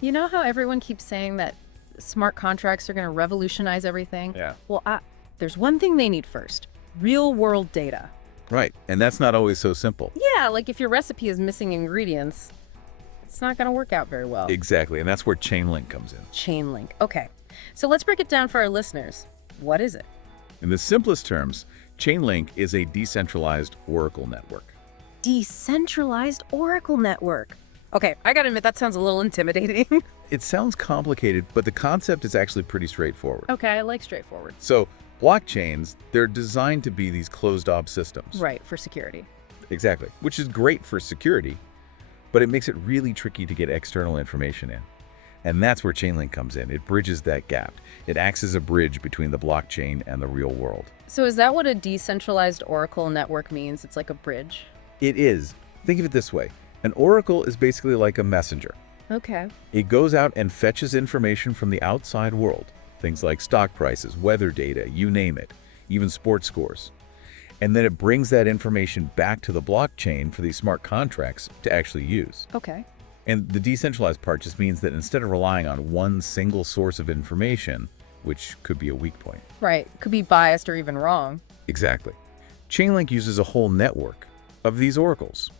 You know how everyone keeps saying that smart contracts are going to revolutionize everything? Yeah. Well, there's one thing they need first: real world data. Right. And that's not always so simple. Yeah, like if your recipe is missing ingredients, it's not going to work out very well. Exactly. And that's where Chainlink comes in. Chainlink. Okay. So let's break it down for our listeners. What is it? In the simplest terms, Chainlink is a decentralized Oracle network. Decentralized Oracle network. Okay, I gotta admit, that sounds a little intimidating. It sounds complicated, but the concept is actually pretty straightforward. Okay, I like straightforward. So blockchains, they're designed to be these closed-off systems. Right, for security. Exactly, which is great for security, but it makes it really tricky to get external information in. And that's where Chainlink comes in. It bridges that gap. It acts as a bridge between the blockchain and the real world. So is that what a decentralized Oracle network means? It's like a bridge? It is. Think of it this way. An oracle is basically like a messenger. Okay. It goes out and fetches information from the outside world. Things like stock prices, weather data, you name it, even sports scores. And then it brings that information back to the blockchain for these smart contracts to actually use. Okay. And the decentralized part just means that instead of relying on one single source of information, which could be a weak point. Right. Could be biased or even wrong. Exactly. Chainlink uses a whole network of these oracles.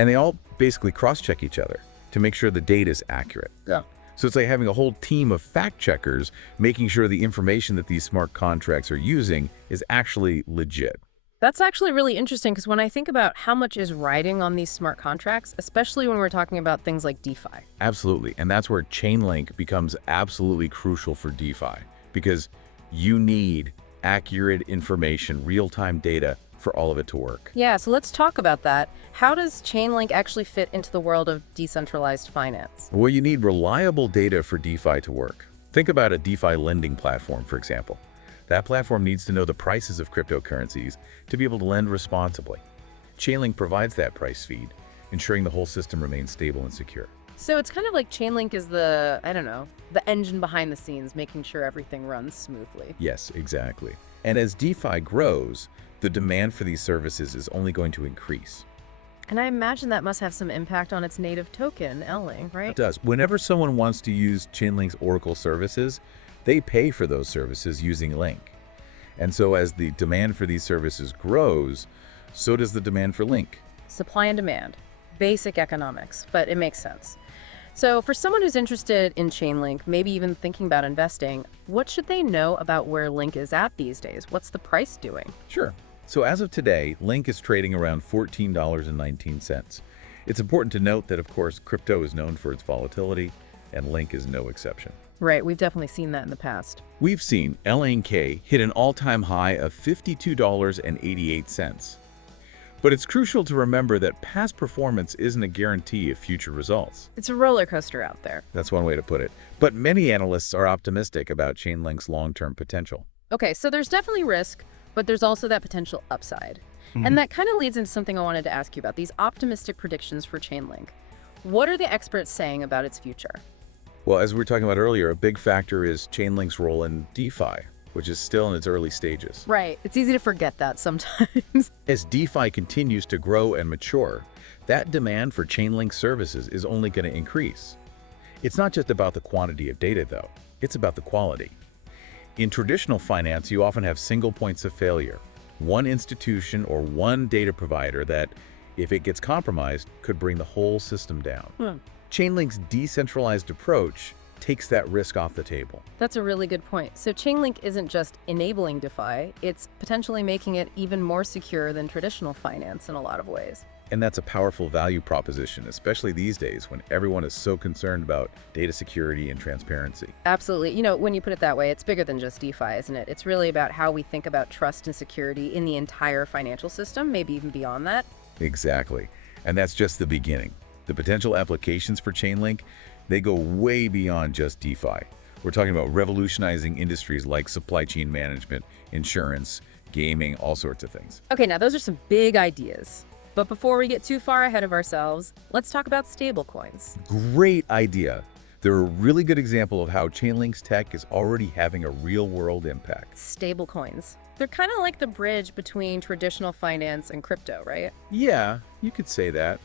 And they all basically cross-check each other to make sure the data is accurate. Yeah. So it's like having a whole team of fact-checkers making sure the information that these smart contracts are using is actually legit. That's actually really interesting because when I think about how much is riding on these smart contracts, especially when we're talking about things like DeFi. Absolutely. And that's where Chainlink becomes absolutely crucial for DeFi because you need accurate information, real-time data for all of it to work. Yeah, so let's talk about that. How does Chainlink actually fit into the world of decentralized finance? Well, you need reliable data for DeFi to work. Think about a DeFi lending platform, for example. That platform needs to know the prices of cryptocurrencies to be able to lend responsibly. Chainlink provides that price feed, ensuring the whole system remains stable and secure. So it's kind of like Chainlink is the, I don't know, the engine behind the scenes, making sure everything runs smoothly. Yes, exactly. And as DeFi grows, the demand for these services is only going to increase. And I imagine that must have some impact on its native token, Link, right? It does. Whenever someone wants to use Chainlink's Oracle services, they pay for those services using Link. And so as the demand for these services grows, so does the demand for Link. Supply and demand. Basic economics, but it makes sense. So for someone who's interested in Chainlink, maybe even thinking about investing, what should they know about where Link is at these days? What's the price doing? Sure. So as of today, Link is trading around $14.19. It's important to note that, of course, crypto is known for its volatility, and Link is no exception. Right, we've definitely seen that in the past. We've seen LNK hit an all-time high of $52.88. But it's crucial to remember that past performance isn't a guarantee of future results. It's a roller coaster out there. That's one way to put it. But many analysts are optimistic about Chainlink's long-term potential. Okay, so there's definitely risk, but there's also that potential upside. And that kind of leads into something I wanted to ask you about, these optimistic predictions for Chainlink. What are the experts saying about its future? Well, as we were talking about earlier, a big factor is Chainlink's role in DeFi, which is still in its early stages. Right, it's easy to forget that sometimes. As DeFi continues to grow and mature, that demand for Chainlink services is only going to increase. It's not just about the quantity of data, though. It's about the quality. In traditional finance, you often have single points of failure. One institution or one data provider that, if it gets compromised, could bring the whole system down. Chainlink's decentralized approach takes that risk off the table. That's a really good point. So Chainlink isn't just enabling DeFi, it's potentially making it even more secure than traditional finance in a lot of ways. And that's a powerful value proposition, especially these days when everyone is so concerned about data security and transparency. Absolutely. You know, when you put it that way, it's bigger than just DeFi, isn't it? It's really about how we think about trust and security in the entire financial system, maybe even beyond that. Exactly. And that's just the beginning. The potential applications for Chainlink, they go way beyond just DeFi. We're talking about revolutionizing industries like supply chain management, insurance, gaming, all sorts of things. Okay, now those are some big ideas. But before we get too far ahead of ourselves, let's talk about stablecoins. Great idea. They're a really good example of how Chainlink's tech is already having a real-world impact. Stablecoins. They're kind of like the bridge between traditional finance and crypto, right? Yeah, you could say that.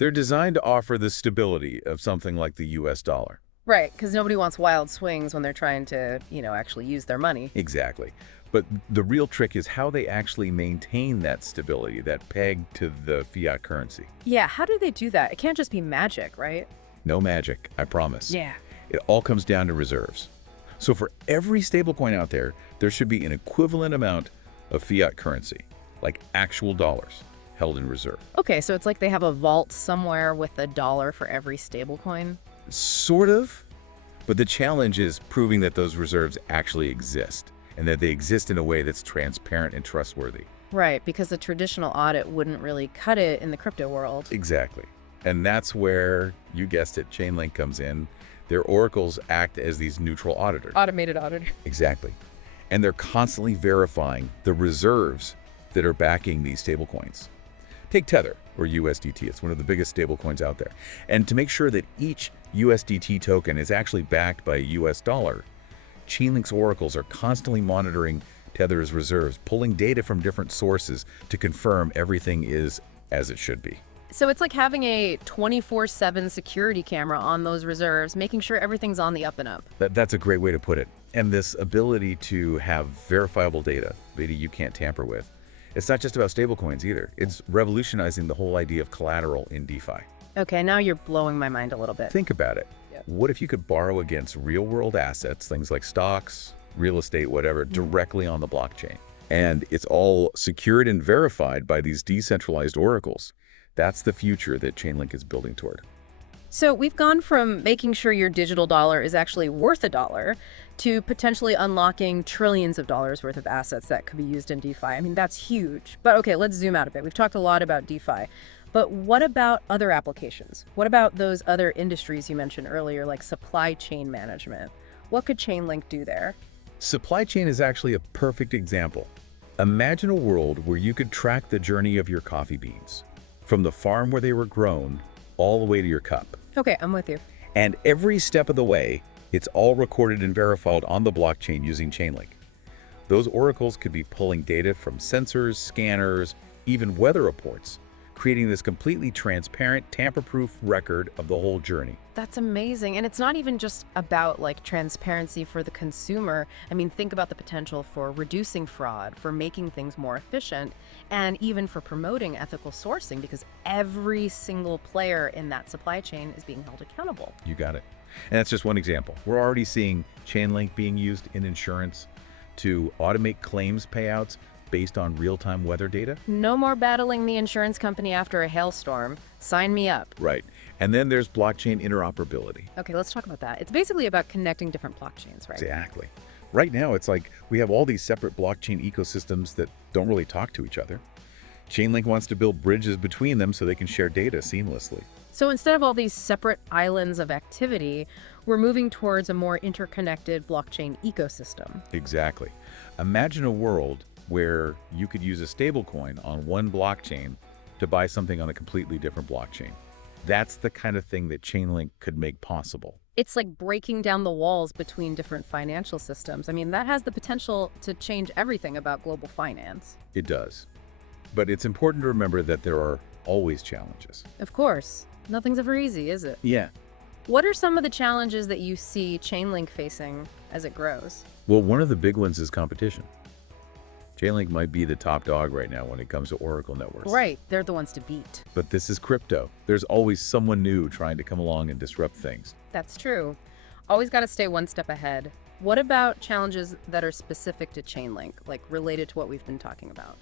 They're designed to offer the stability of something like the US dollar. Right, because nobody wants wild swings when they're trying to, actually use their money. Exactly. But the real trick is how they actually maintain that stability, that peg to the fiat currency. Yeah, how do they do that? It can't just be magic, right? No magic, I promise. Yeah. It all comes down to reserves. So for every stablecoin out there, there should be an equivalent amount of fiat currency, like actual dollars, held in reserve. Okay, so it's like they have a vault somewhere with a dollar for every stablecoin? Sort of, but the challenge is proving that those reserves actually exist and that they exist in a way that's transparent and trustworthy. Right, because the traditional audit wouldn't really cut it in the crypto world. Exactly. And that's where, you guessed it, Chainlink comes in. Their oracles act as these neutral auditors. Automated auditor. Exactly. And they're constantly verifying the reserves that are backing these stablecoins. Take Tether, or USDT. It's one of the biggest stablecoins out there. And to make sure that each USDT token is actually backed by a US dollar, Chainlink's oracles are constantly monitoring Tether's reserves, pulling data from different sources to confirm everything is as it should be. So it's like having a 24/7 security camera on those reserves, making sure everything's on the up and up. That's a great way to put it. And this ability to have verifiable data you can't tamper with, it's not just about stablecoins either. It's revolutionizing the whole idea of collateral in DeFi. Okay, now you're blowing my mind a little bit. Think about it. Yeah. What if you could borrow against real-world assets, things like stocks, real estate, whatever, directly on the blockchain? And it's all secured and verified by these decentralized oracles. That's the future that Chainlink is building toward. So we've gone from making sure your digital dollar is actually worth a dollar to potentially unlocking trillions of dollars worth of assets that could be used in DeFi. I mean, that's huge. But okay, let's zoom out a bit. We've talked a lot about DeFi. But what about other applications? What about those other industries you mentioned earlier, like supply chain management? What could Chainlink do there? Supply chain is actually a perfect example. Imagine a world where you could track the journey of your coffee beans, from the farm where they were grown all the way to your cup. Okay, I'm with you. And every step of the way, it's all recorded and verified on the blockchain using Chainlink. Those oracles could be pulling data from sensors, scanners, even weather reports, creating this completely transparent, tamper-proof record of the whole journey. That's amazing. And it's not even just about like transparency for the consumer. I mean, think about the potential for reducing fraud, for making things more efficient, and even for promoting ethical sourcing, because every single player in that supply chain is being held accountable. You got it. And that's just one example. We're already seeing Chainlink being used in insurance to automate claims payouts based on real-time weather data. No more battling the insurance company after a hailstorm. Sign me up. Right. And then there's blockchain interoperability. Okay, let's talk about that. It's basically about connecting different blockchains, right? Exactly. Right now, it's like we have all these separate blockchain ecosystems that don't really talk to each other. Chainlink wants to build bridges between them so they can share data seamlessly. So instead of all these separate islands of activity, we're moving towards a more interconnected blockchain ecosystem. Exactly. Imagine a world where you could use a stablecoin on one blockchain to buy something on a completely different blockchain. That's the kind of thing that Chainlink could make possible. It's like breaking down the walls between different financial systems. I mean, that has the potential to change everything about global finance. It does. But it's important to remember that there are always challenges. Of course. Nothing's ever easy, is it? Yeah. What are some of the challenges that you see Chainlink facing as it grows? Well, one of the big ones is competition. Chainlink might be the top dog right now when it comes to Oracle networks. Right, they're the ones to beat. But this is crypto. There's always someone new trying to come along and disrupt things. That's true. Always got to stay one step ahead. What about challenges that are specific to Chainlink, like related to what we've been talking about?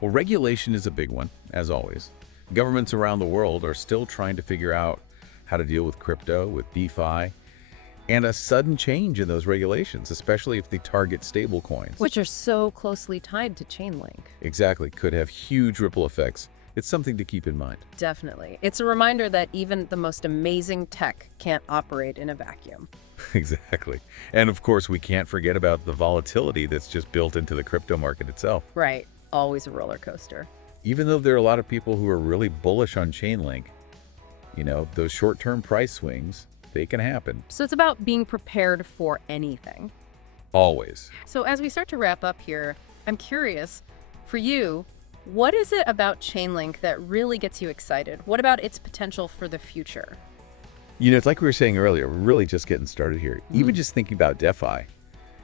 Well, regulation is a big one, as always. Governments around the world are still trying to figure out how to deal with crypto, with DeFi, and a sudden change in those regulations, especially if they target stablecoins. Which are so closely tied to Chainlink. Exactly, could have huge ripple effects. It's something to keep in mind. Definitely. It's a reminder that even the most amazing tech can't operate in a vacuum. Exactly. And of course, we can't forget about the volatility that's just built into the crypto market itself. Right. Always a roller coaster. Even though there are a lot of people who are really bullish on Chainlink, those short-term price swings, they can happen. So it's about being prepared for anything. Always. So as we start to wrap up here, I'm curious, for you, What is it about Chainlink that really gets you excited? What about its potential for the future? It's like we were saying earlier, we're really just getting started here. Even just thinking about DeFi,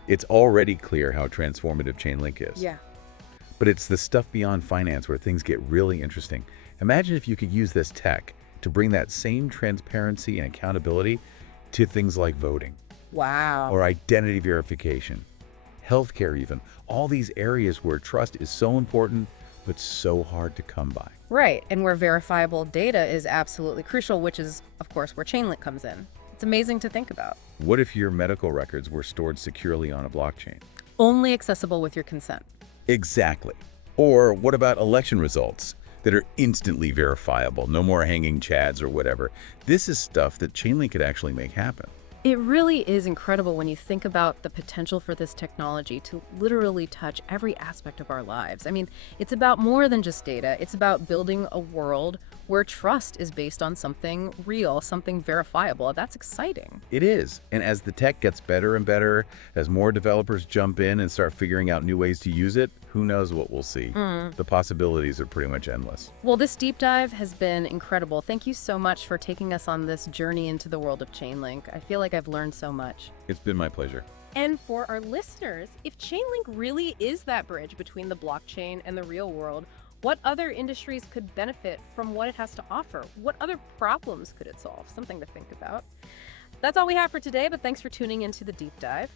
it's already clear how transformative Chainlink is. Yeah. But it's the stuff beyond finance where things get really interesting. Imagine if you could use this tech to bring that same transparency and accountability to things like voting Wow. or identity verification, healthcare even, all these areas where trust is so important but so hard to come by. Right, and where verifiable data is absolutely crucial, which is, of course, where Chainlink comes in. It's amazing to think about. What if your medical records were stored securely on a blockchain? Only accessible with your consent. Exactly. Or what about election results that are instantly verifiable? No more hanging chads or whatever. This is stuff that Chainlink could actually make happen. It really is incredible when you think about the potential for this technology to literally touch every aspect of our lives. I mean, it's about more than just data. It's about building a world where trust is based on something real, something verifiable. That's exciting. It is. And as the tech gets better and better, as more developers jump in and start figuring out new ways to use it, who knows what we'll see. The possibilities are pretty much endless. Well, this deep dive has been incredible. Thank you so much for taking us on this journey into the world of Chainlink. I feel like I've learned so much. It's been my pleasure. And for our listeners, if Chainlink really is that bridge between the blockchain and the real world, what other industries could benefit from what it has to offer? What other problems could it solve? Something to think about. That's all we have for today, but thanks for tuning into the deep dive.